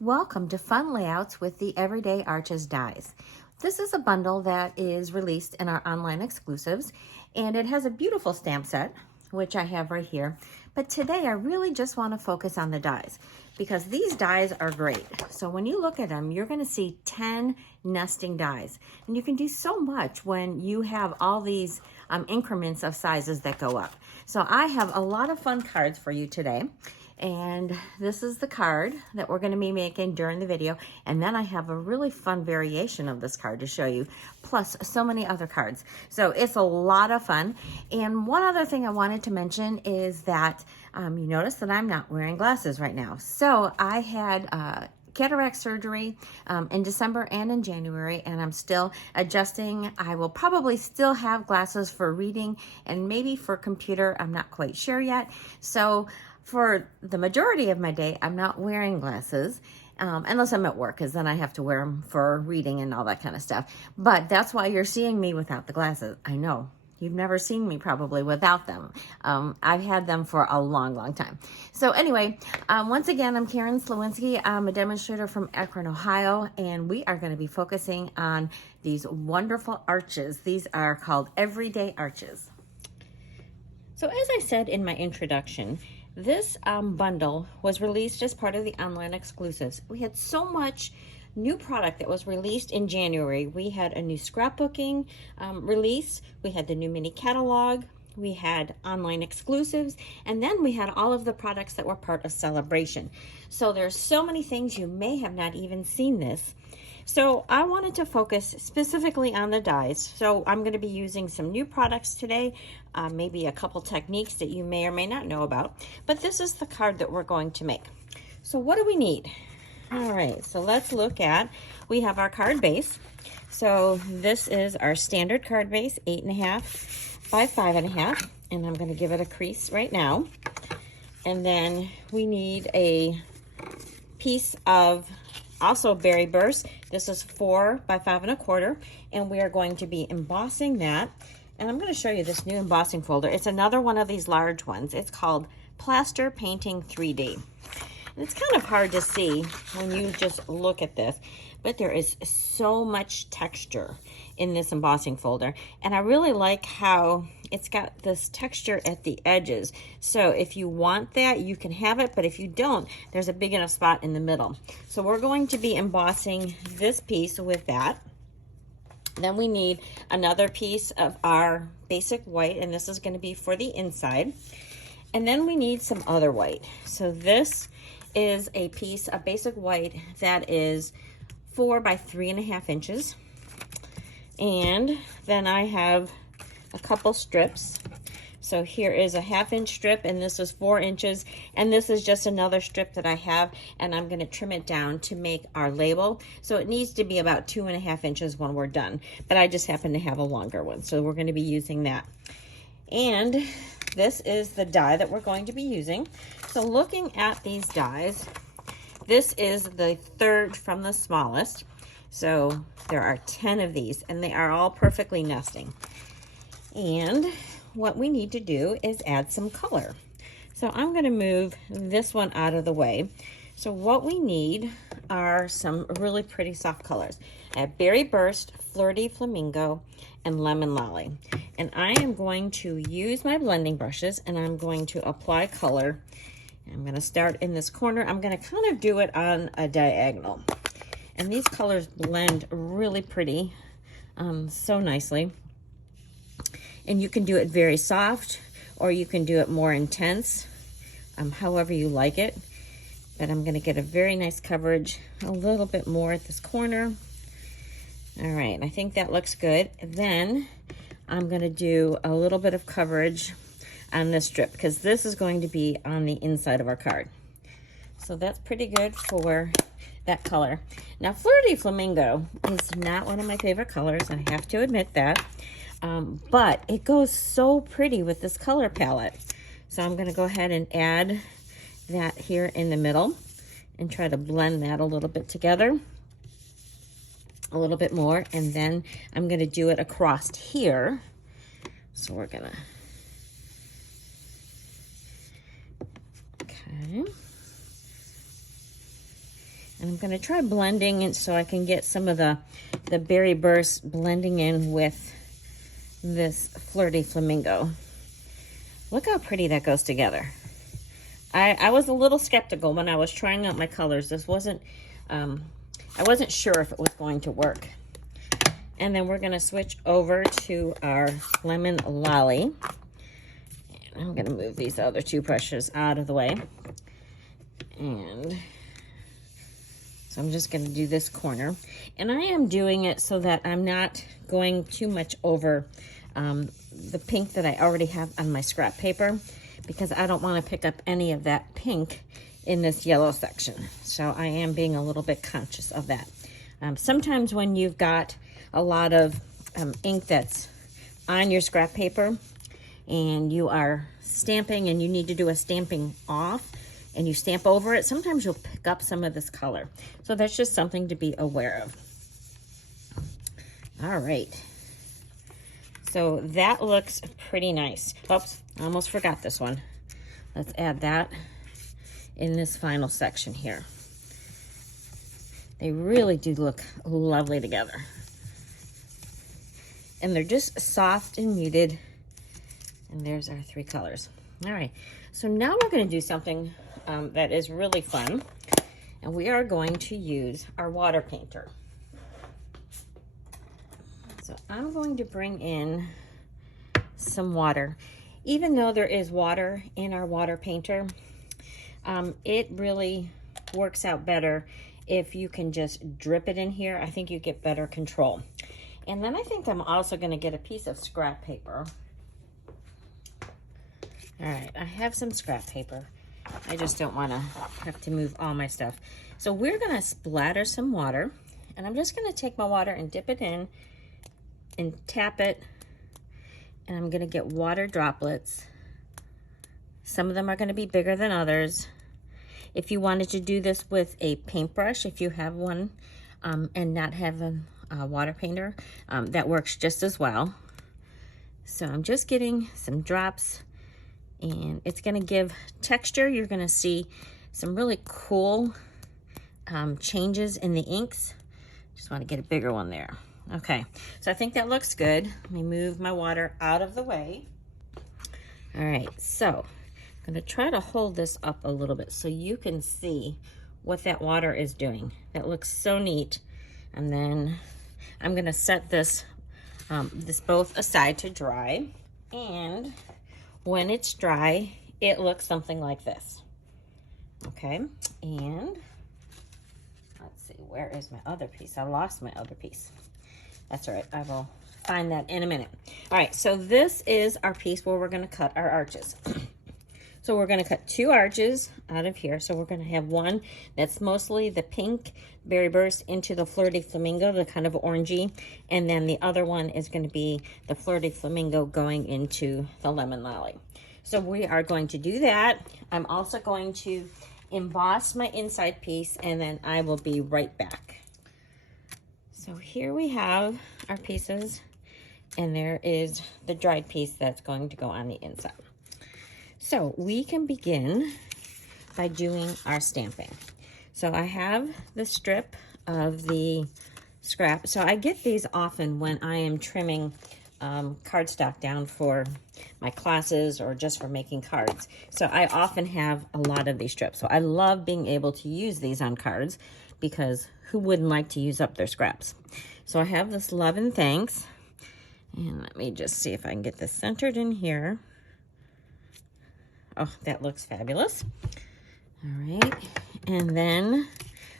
Welcome to Fun Layouts with the Everyday Arches dies. This is a bundle that is released in our online exclusives, and it has a beautiful stamp set, which I have right here. But today I really just want to focus on the dies because these dies are great. So when you look at them, you're going to see 10 nesting dies, and you can do so much when you have all these increments of sizes that go up. So I have a lot of fun cards for you today. And this is the card that we're going to be making during the video. And then I have a really fun variation of this card to show you, plus so many other cards. So it's a lot of fun. And one other thing I wanted to mention is that you notice that I'm not wearing glasses right now. So I had cataract surgery in December and in January, and I'm still adjusting. I will probably still have glasses for reading and maybe for computer. I'm not quite sure yet. So for the majority of my day, I'm not wearing glasses unless I'm at work, because then I have to wear them for reading and all that kind of stuff. But that's why you're seeing me without the glasses. I know. You've never seen me probably without them. I've had them for a long, long time. So anyway, once again, I'm Karen Slawinski. I'm a demonstrator from Akron, Ohio, and we are going to be focusing on these wonderful arches. These are called everyday arches. So as I said in my introduction, this bundle was released as part of the online exclusives. We had so much new product that was released in January. We had a new scrapbooking release. We had the new mini catalog. We had online exclusives. And then we had all of the products that were part of Sale-a-Bration. So there's so many things, you may have not even seen this. So I wanted to focus specifically on the dies. So I'm going to be using some new products today, maybe a couple techniques that you may or may not know about. But this is the card that we're going to make. So what do we need? All right, so let's look at, we have our card base. So this is our standard card base, 8.5 by 5.5, and I'm going to give it a crease right now. And then we need a piece of also berry burst. This is 4 by 5.25, and we are going to be embossing that. And I'm going to show you this new embossing folder. It's another one of these large ones. It's called Plaster Painting 3D. And it's kind of hard to see when you just look at this, but there is so much texture in this embossing folder. And I really like how it's got this texture at the edges. So if you want that, you can have it, but if you don't, there's a big enough spot in the middle. So we're going to be embossing this piece with that. Then we need another piece of our basic white, and this is going to be for the inside. And then we need some other white. So this is a piece of basic white that is 4 by 3.5 inches. And then I have a couple strips. So here is a 1/2 inch strip, and this is 4 inches, and this is just another strip that I have, and I'm going to trim it down to make our label. So it needs to be about 2.5 inches when we're done, but I just happen to have a longer one, so we're going to be using that. And this is the die that we're going to be using. So looking at these dies, this is the third from the smallest. So there are 10 of these, and they are all perfectly nesting. And what we need to do is add some color. So I'm going to move this one out of the way. So what we need are some really pretty soft colors. I have Berry Burst, Flirty Flamingo, and Lemon Lolly. And I am going to use my blending brushes, and I'm going to apply color. I'm going to start in this corner. I'm going to kind of do it on a diagonal. And these colors blend really pretty, so nicely. And you can do it very soft, or you can do it more intense, however you like it. But I'm going to get a very nice coverage, a little bit more at this corner. All right, I think that looks good. Then I'm going to do a little bit of coverage on this strip, because this is going to be on the inside of our card. So that's pretty good for that color. Now, Flirty Flamingo is not one of my favorite colors, I have to admit that. But it goes so pretty with this color palette. So I'm going to go ahead and add that here in the middle and try to blend that a little bit together, a little bit more, and then I'm going to do it across here. So we're going to, okay, And I'm gonna try blending it so I can get some of the berry burst blending in with this Flirty Flamingo. Look how pretty that goes together. I was a little skeptical when I was trying out my colors. This wasn't, I wasn't sure if it was going to work. And then we're gonna switch over to our Lemon Lolly. And I'm gonna move these other two brushes out of the way. And so I'm just gonna do this corner. And I am doing it so that I'm not going too much over the pink that I already have on my scrap paper, because I don't want to pick up any of that pink in this yellow section. So I am being a little bit conscious of that. Sometimes when you've got a lot of ink that's on your scrap paper and you are stamping and you need to do a stamping off and you stamp over it, sometimes you'll pick up some of this color. So that's just something to be aware of. All right. So that looks pretty nice. Oops, I almost forgot this one. Let's add that in this final section here. They really do look lovely together. And they're just soft and muted. And there's our three colors. All right, so now we're gonna do something that is really fun. And we are going to use our water painter. So I'm going to bring in some water. Even though there is water in our water painter, it really works out better if you can just drip it in here. I think you get better control. And then I think I'm also going to get a piece of scrap paper. All right, I have some scrap paper. I just don't want to have to move all my stuff. So we're going to splatter some water, and I'm just going to take my water and dip it in and tap it, and I'm gonna get water droplets. Some of them are gonna be bigger than others. If you wanted to do this with a paintbrush, if you have one, and not have a water painter, that works just as well. So I'm just getting some drops, and it's gonna give texture. You're gonna see some really cool changes in the inks. Just wanna get a bigger one there. Okay, so I think that looks good. Let me move my water out of the way. All right, so I'm gonna try to hold this up a little bit so you can see what that water is doing. That looks so neat. And then I'm gonna set this, this both aside to dry. And when it's dry, it looks something like this. Okay, and let's see, where is my other piece? I lost my other piece. That's all right, I will find that in a minute. All right, so this is our piece where we're gonna cut our arches. So we're gonna cut two arches out of here. So we're gonna have one that's mostly the pink berry burst into the Flirty Flamingo, the kind of orangey. And then the other one is gonna be the Flirty Flamingo going into the Lemon Lolly. So we are going to do that. I'm also going to emboss my inside piece, and then I will be right back. So here we have our pieces, and there is the dried piece that's going to go on the inside. So we can begin by doing our stamping. So I have the strip of the scrap. So I get these often when I am trimming cardstock down for my classes or just for making cards. So I often have a lot of these strips. So I love being able to use these on cards, because who wouldn't like to use up their scraps? So I have this Love and Thanks, and let me just see if I can get this centered in here. Oh, that looks fabulous. All right, and then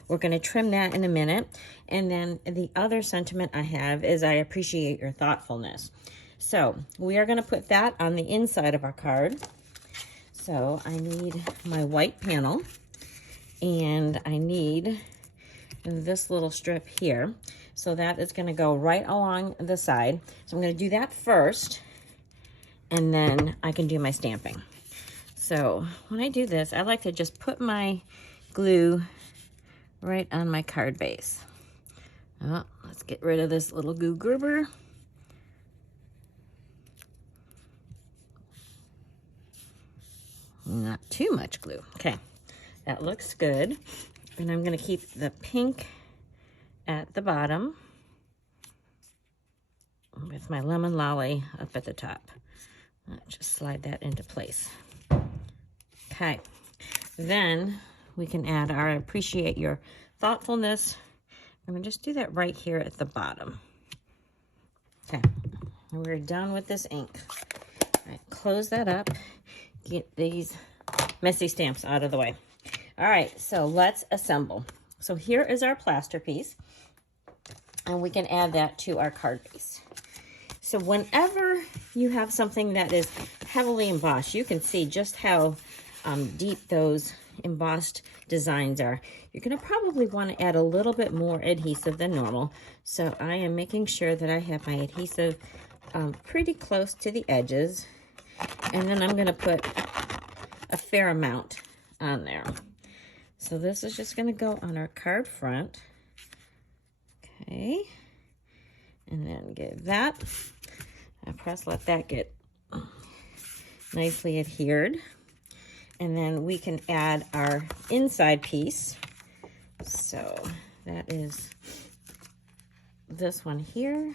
we're gonna trim that in a minute. And then the other sentiment I have is I appreciate your thoughtfulness. So we are gonna put that on the inside of our card. So I need my white panel, and I need this little strip here. So that is gonna go right along the side. So I'm gonna do that first, and then I can do my stamping. So when I do this, I like to just put my glue right on my card base. Oh, let's get rid of this little glue grubber. Not too much glue. Okay, that looks good. And I'm going to keep the pink at the bottom with my lemon lolly up at the top. Just slide that into place. Okay, then we can add our appreciate your thoughtfulness. I'm going to just do that right here at the bottom. Okay, and we're done with this ink. All right, close that up. Get these messy stamps out of the way. All right, so let's assemble. So here is our plaster piece, and we can add that to our card base. So whenever you have something that is heavily embossed, you can see just how deep those embossed designs are. You're going to probably want to add a little bit more adhesive than normal. So I am making sure that I have my adhesive pretty close to the edges. And then I'm going to put a fair amount on there. So this is just going to go on our card front. Okay. And then give that a press, let that get nicely adhered. And then we can add our inside piece. So that is this one here.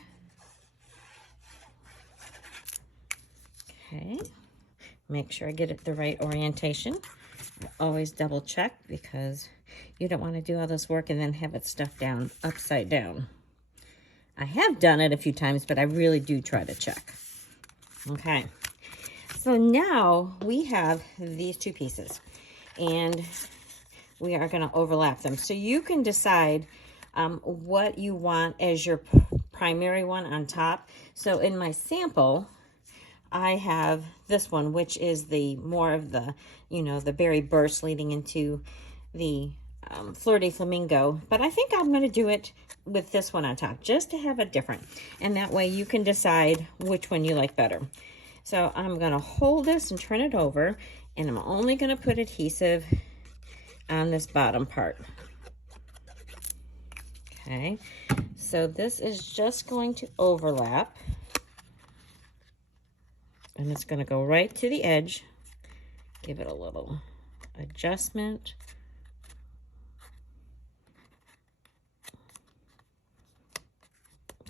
Okay. Make sure I get it the right orientation. Always double check because you don't want to do all this work and then have it stuck down upside down. I have done it a few times, but I really do try to check. Okay. So now we have these two pieces and we are going to overlap them. So you can decide what you want as your primary one on top. So in my sample, I have this one, which is the more of the, you know, the berry burst leading into the Fleur de Flamingo. But I think I'm going to do it with this one on top just to have it different. And that way you can decide which one you like better. So I'm going to hold this and turn it over, and I'm only going to put adhesive on this bottom part. Okay, so this is just going to overlap, and it's going to go right to the edge. Give it a little adjustment.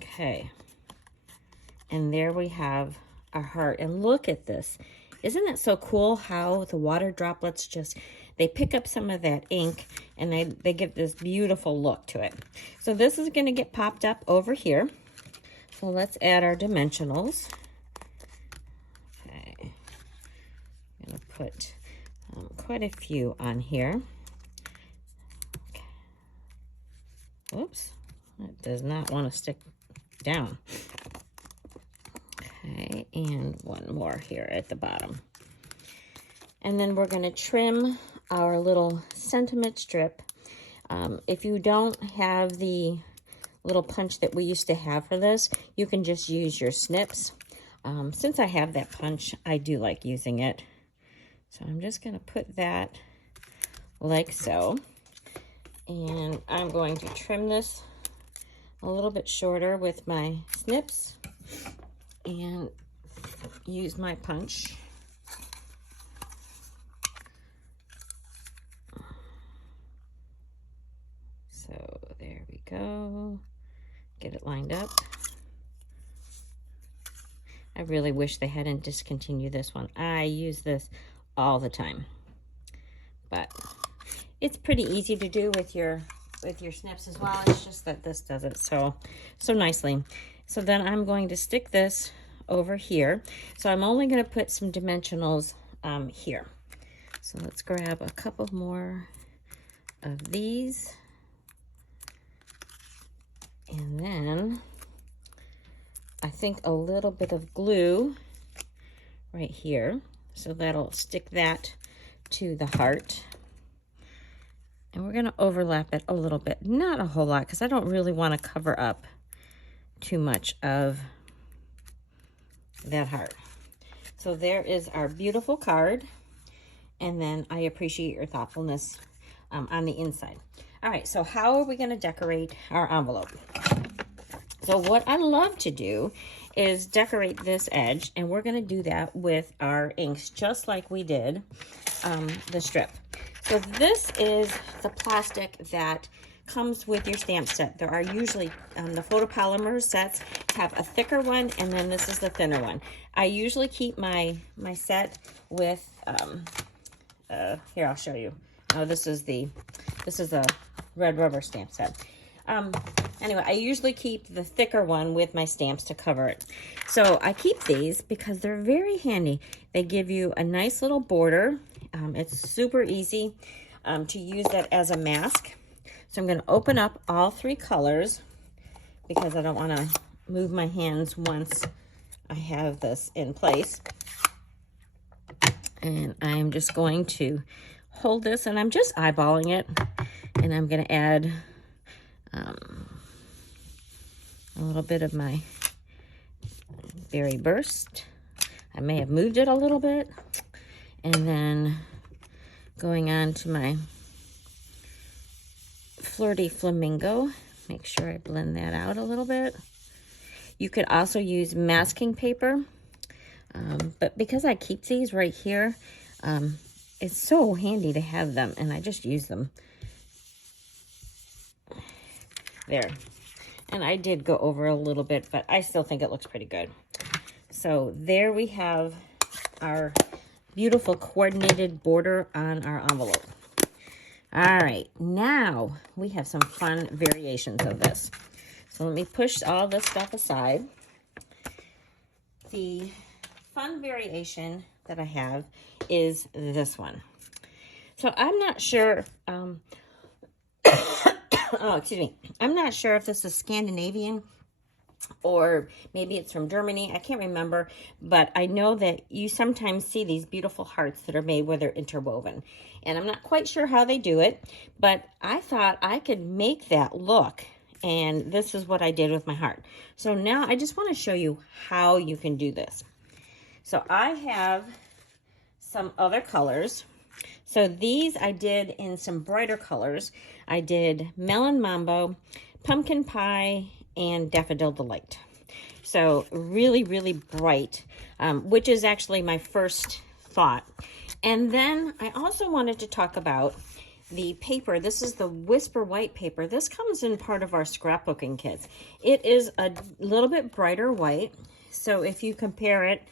Okay, and there we have a heart. And look at this. Isn't it so cool how the water droplets just, they pick up some of that ink and they give this beautiful look to it. So this is going to get popped up over here. So let's add our dimensionals. Okay. I'm going to put quite a few on here. Okay. Oops. That does not want to stick down. Okay, and one more here at the bottom. And then we're going to trim our little sentiment strip. If you don't have the little punch that we used to have for this, you can just use your snips. Since I have that punch, I do like using it. So I'm just going to put that like so. And I'm going to trim this a little bit shorter with my snips and use my punch. So there we go. Get it lined up. I really wish they hadn't discontinued this one. I use this all the time. But it's pretty easy to do with your snips as well. It's just that this does it so nicely. So then I'm going to stick this over here. So I'm only going to put some dimensionals here. So let's grab a couple more of these. And then I think a little bit of glue right here. So that'll stick that to the heart. And we're going to overlap it a little bit. Not a whole lot, because I don't really want to cover up too much of that heart. So there is our beautiful card. And then I appreciate your thoughtfulness on the inside. All right, so how are we going to decorate our envelope? So what I love to do is decorate this edge, and we're going to do that with our inks, just like we did the strip. So this is the plastic that comes with your stamp set. There are usually the photopolymer sets have a thicker one, and then this is the thinner one. I usually keep my set with here, I'll show you. Oh, this is a red rubber stamp set. Anyway, I usually keep the thicker one with my stamps to cover it. So I keep these because they're very handy. They give you a nice little border. It's super easy to use that as a mask. So I'm going to open up all 3 colors because I don't want to move my hands once I have this in place. And I'm just going to hold this, and I'm just eyeballing it, and I'm going to add a little bit of my Berry Burst. I may have moved it a little bit, and then going on to my Flirty Flamingo. Make sure I blend that out a little bit. You could also use masking paper, but because I keep these right here, it's so handy to have them, and I just use them. There. And I did go over a little bit, but I still think it looks pretty good. So there we have our beautiful coordinated border on our envelope. All right, now we have some fun variations of this. So let me push all this stuff aside. The fun variation that I have is this one. So I'm not sure, oh, excuse me. I'm not sure if this is Scandinavian or maybe it's from Germany. I can't remember, but I know that you sometimes see these beautiful hearts that are made where they're interwoven. And I'm not quite sure how they do it, but I thought I could make that look. And this is what I did with my heart. So now I just want to show you how you can do this. So I have some other colors. So these I did in some brighter colors. I did Melon Mambo, Pumpkin Pie, and Daffodil Delight. So really, really bright, which is actually my first thought. And then I also wanted to talk about the paper. This is the Whisper White paper. This comes in part of our scrapbooking kits. It is a little bit brighter white. So if you compare it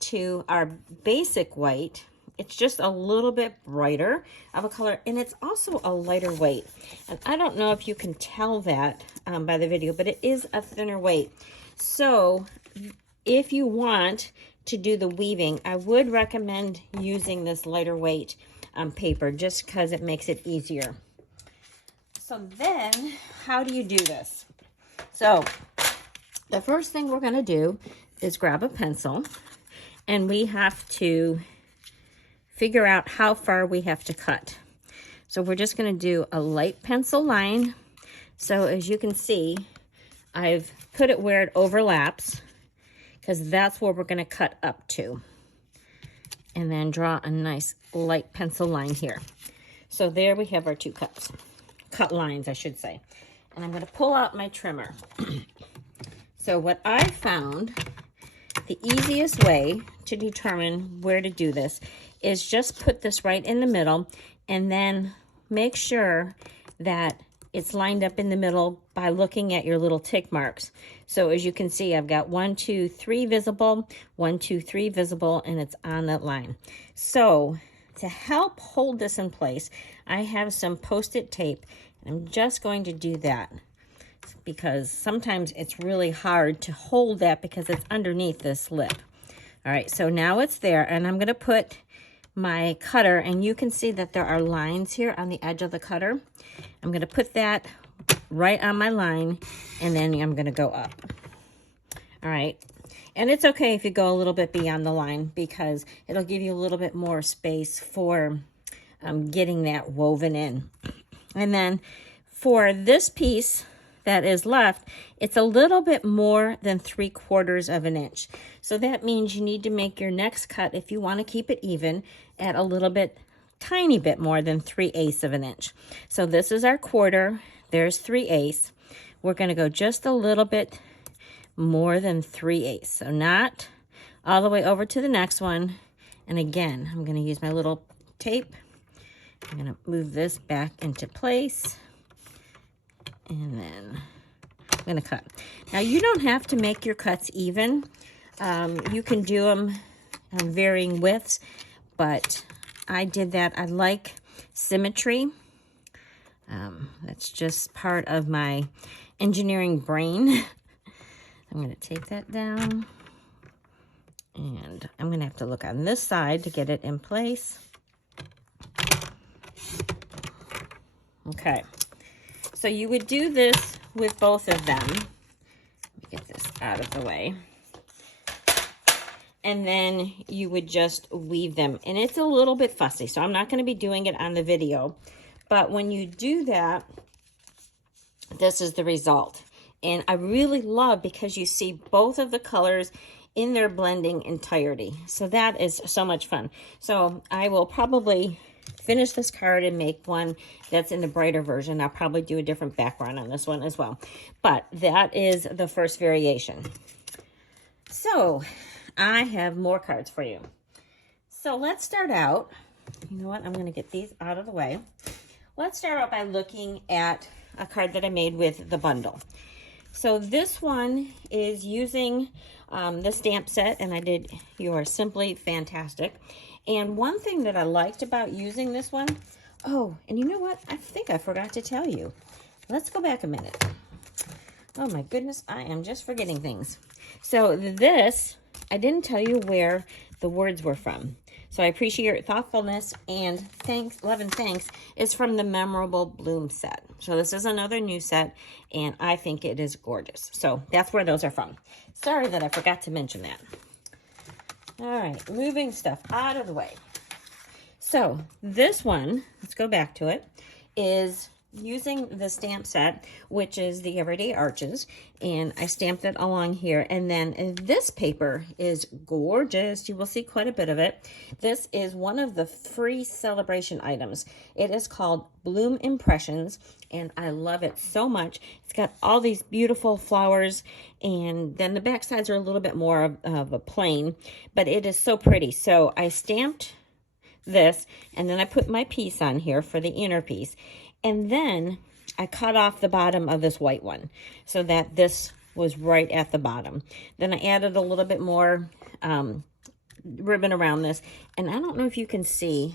to our basic white, it's just a little bit brighter of a color, and it's also a lighter weight. And I don't know if you can tell that by the video, but it is a thinner weight. So if you want to do the weaving, I would recommend using this lighter weight paper just because it makes it easier. So then, how do you do this? So the first thing we're going to do is grab a pencil, and we have to figure out how far we have to cut. So we're just going to do a light pencil line. So as you can see, I've put it where it overlaps because that's where we're going to cut up to. And then draw a nice light pencil line here. So there we have our 2 cuts. Cut lines, I should say. And I'm going to pull out my trimmer. So what I found, the easiest way to determine where to do this is just put this right in the middle and then make sure that it's lined up in the middle by looking at your little tick marks. So as you can see, I've got 1, 2, 3 visible, 1, 2, 3 visible, and it's on that line. So to help hold this in place, I have some Post-it tape. I'm just going to do that because sometimes it's really hard to hold that because it's underneath this lip. All right, so now it's there, and I'm going to put my cutter, and you can see that there are lines here on the edge of the cutter. I'm going to put that right on my line, and then I'm going to go up. All right, and it's okay if you go a little bit beyond the line because it'll give you a little bit more space for getting that woven in. And then for this piece that is left, it's a little bit more than 3/4 of an inch. So that means you need to make your next cut, if you want to keep it even, at a little bit, tiny bit more than 3/8 of an inch. So this is our quarter, there's 3/8. We're going to go just a little bit more than 3/8. So not all the way over to the next one. And again, I'm going to use my little tape I'm going to move this back into place, and then I'm going to cut. Now, you don't have to make your cuts even. You can do them on varying widths, but I did that. I like symmetry. That's just part of my engineering brain. I'm going to take that down, and I'm going to have to look on this side to get it in place. Okay, so you would do this with both of them. Let me get this out of the way. And then you would just weave them. And it's a little bit fussy, so I'm not going to be doing it on the video. But when you do that, this is the result. And I really love because you see both of the colors in their blending entirety. So that is so much fun. So I will probably finish this card and make one that's in the brighter version. I'll probably do a different background on this one as well. But that is the first variation. So I have more cards for you. So let's start out. You know what? I'm going to get these out of the way. Let's start out by looking at a card that I made with the bundle. So this one is using the stamp set, and I did You Are Simply Fantastic. And one thing that I liked about using this one, oh, and you know what? I think I forgot to tell you. Let's go back a minute. Oh my goodness, I am just forgetting things. So this, I didn't tell you where the words were from. So I appreciate your thoughtfulness, and thanks, love and thanks is from the Memorable Bloom set. So this is another new set, and I think it is gorgeous. So that's where those are from. Sorry that I forgot to mention that. All right, moving stuff out of the way. So this one, let's go back to it, is using the stamp set, which is the Everyday Arches, and I stamped it along here. And then this paper is gorgeous. You will see quite a bit of it. This is one of the free Sale-a-Bration items. It is called Bloom Impressions, and I love it so much. It's got all these beautiful flowers, and then the back sides are a little bit more of a plain, but it is so pretty. So I stamped this, and then I put my piece on here for the inner piece. And then I cut off the bottom of this white one so that this was right at the bottom. Then I added a little bit more ribbon around this. And I don't know if you can see,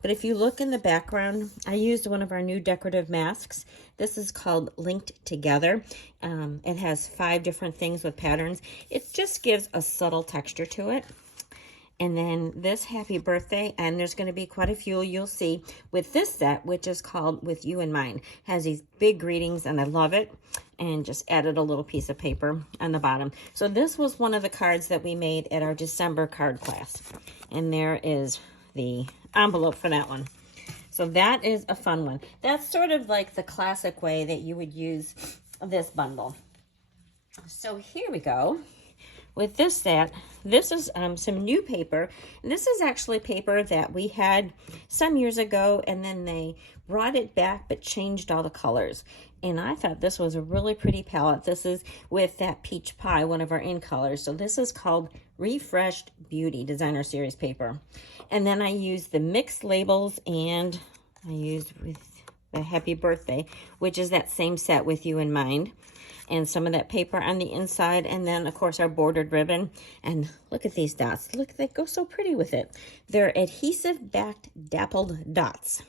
but if you look in the background, I used one of our new decorative masks. This is called Linked Together. It has 5 different things with patterns. It just gives a subtle texture to it. And then this Happy Birthday, and there's going to be quite a few you'll see with this set, which is called With You in Mind. Has these big greetings, and I love it. And just added a little piece of paper on the bottom. So this was one of the cards that we made at our December card class. And there is the envelope for that one. So that is a fun one. That's sort of like the classic way that you would use this bundle. So here we go. With this set, this is some new paper. And this is actually paper that we had some years ago, and then they brought it back but changed all the colors. And I thought this was a really pretty palette. This is with that Peach Pie, one of our in colors. So this is called Refreshed Beauty Designer Series paper. And then I used the mixed labels, and I used with the Happy Birthday, which is that same set With You in Mind. And some of that paper on the inside, and then of course our bordered ribbon. And look at these dots. Look, they go so pretty with it. They're adhesive backed dappled dots.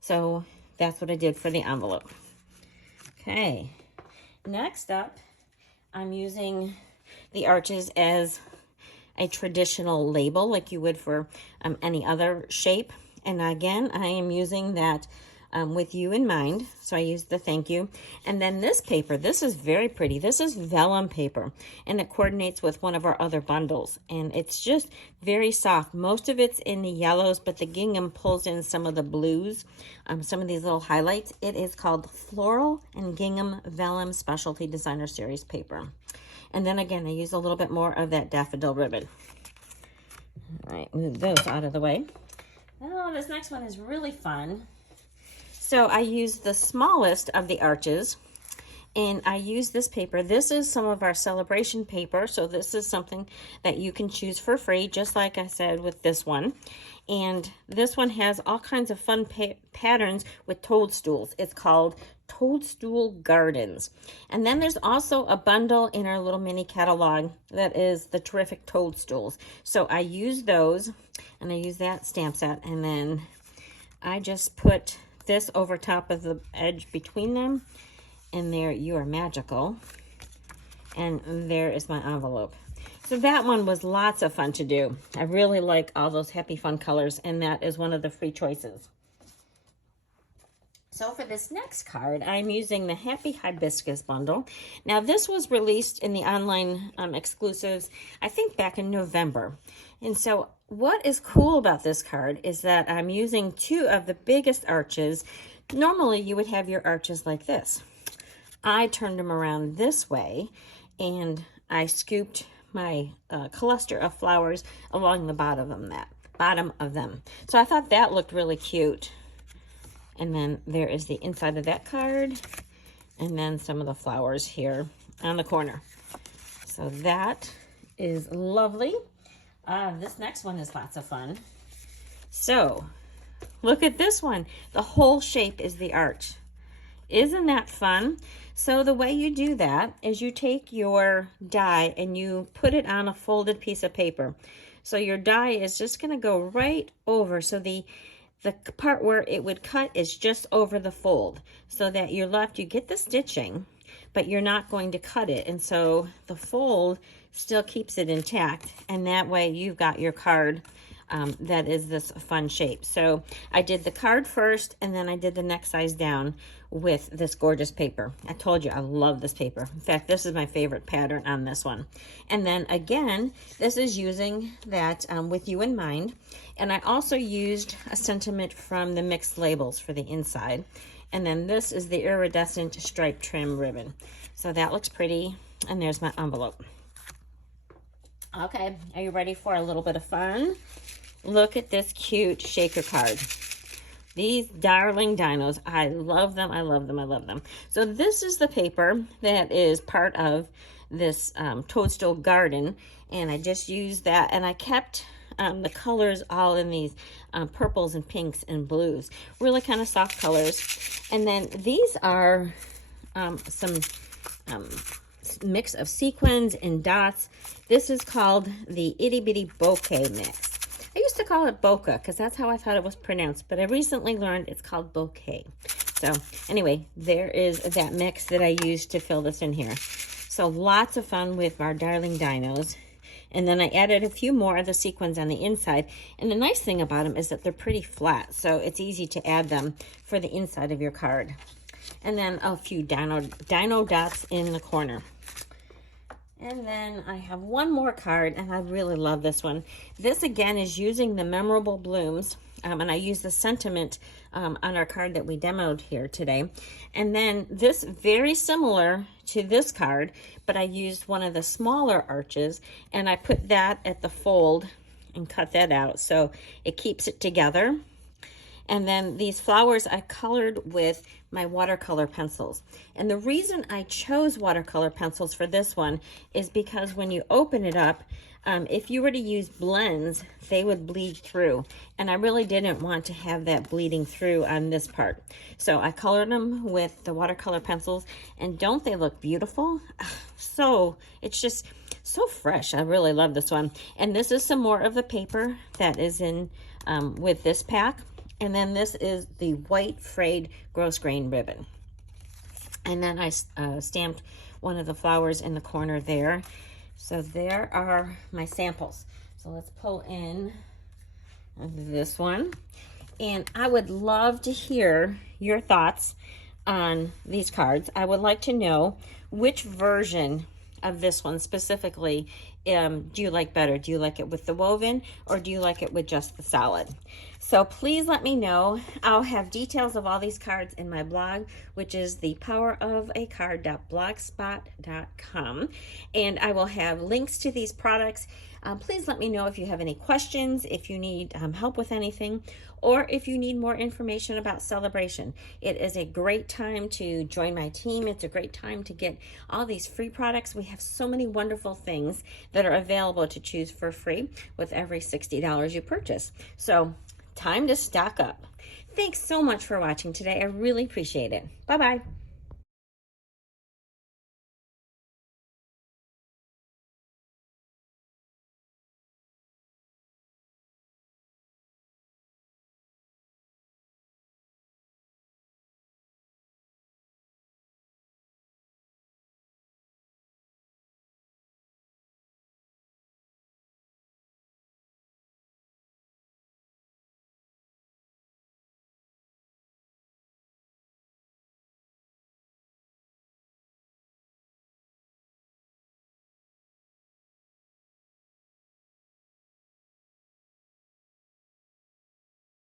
So that's what I did for the envelope. Okay, next up, I'm using the arches as a traditional label like you would for any other shape. And again, I am using that With You in Mind. So I used the thank you. And then this paper, this is very pretty. This is vellum paper, and it coordinates with one of our other bundles. And it's just very soft. Most of it's in the yellows, but the gingham pulls in some of the blues, some of these little highlights. It is called Floral and Gingham Vellum Specialty Designer Series paper. And then again, I use a little bit more of that daffodil ribbon. All right, move those out of the way. Oh, this next one is really fun. So I used the smallest of the arches, and I used this paper. This is some of our Sale-a-Bration paper, so this is something that you can choose for free, just like I said with this one. And this one has all kinds of fun patterns with toadstools. It's called Toadstool Gardens. And then there's also a bundle in our little mini catalog that is the terrific toadstools. So I use those, and I use that stamp set, and then I just put this over top of the edge between them, and there, you are magical. And there is my envelope. So that one was lots of fun to do. I really like all those happy fun colors, and that is one of the free choices. So for this next card, I'm using the Happy Hibiscus bundle. Now this was released in the online exclusives, I think back in November. And so what is cool about this card is that I'm using two of the biggest arches. Normally you would have your arches like this. I turned them around this way, and I scooped my cluster of flowers along the bottom of them. So I thought that looked really cute. And then there is the inside of that card, and then some of the flowers here on the corner. So that is lovely. This next one is lots of fun. So look at this one. The whole shape is the arch. Isn't that fun? So the way you do that is you take your die and you put it on a folded piece of paper. So your die is just going to go right over. So the part where it would cut is just over the fold, so that you're left, you get the stitching, but you're not going to cut it. And so the fold still keeps it intact. And that way you've got your card that is this fun shape. So I did the card first, and then I did the next size down with this gorgeous paper. I told you I love this paper. In fact, this is my favorite pattern on this one. And then again, this is using that with you in mind. And I also used a sentiment from the mixed labels for the inside. And then this is the iridescent stripe trim ribbon. So that looks pretty. And there's my envelope. Okay, are you ready for a little bit of fun? Look at this cute shaker card. These darling dinos, I love them, I love them, I love them. So this is the paper that is part of this Toadstool Garden, and I just used that, and I kept the colors all in these purples and pinks and blues, really kind of soft colors. And then these are some mix of sequins and dots. This is called the Itty Bitty Bouquet Mix. I used to call it bokeh because that's how I thought it was pronounced, but I recently learned it's called bouquet. So anyway, there is that mix that I used to fill this in here. So lots of fun with our darling dinos. And then I added a few more of the sequins on the inside. And the nice thing about them is that they're pretty flat, so it's easy to add them for the inside of your card. And then a few dino dots in the corner. And then I have one more card, and I really love this one. This, again, is using the Memorable Blooms, and I use the sentiment on our card that we demoed here today. And then this, very similar to this card, but I used one of the smaller arches, and I put that at the fold and cut that out, so it keeps it together. And then these flowers I colored with my watercolor pencils. And the reason I chose watercolor pencils for this one is because when you open it up, if you were to use blends, they would bleed through. And I really didn't want to have that bleeding through on this part. So I colored them with the watercolor pencils, and don't they look beautiful? So it's just so fresh. I really love this one. And this is some more of the paper that is in with this pack. And then this is the white frayed gross grain ribbon. And then I stamped one of the flowers in the corner there. So there are my samples. So let's pull in this one. And I would love to hear your thoughts on these cards. I would like to know which version of this one specifically do you like better? Do you like it with the woven, or do you like it with just the solid? So please let me know. I'll have details of all these cards in my blog, which is thepowerofacard.blogspot.com, and I will have links to these products. Please let me know if you have any questions, if you need help with anything, or if you need more information about Sale-a-Bration. It is a great time to join my team. It's a great time to get all these free products. We have so many wonderful things that are available to choose for free with every $60 you purchase. So time to stock up. Thanks so much for watching today. I really appreciate it. Bye-bye.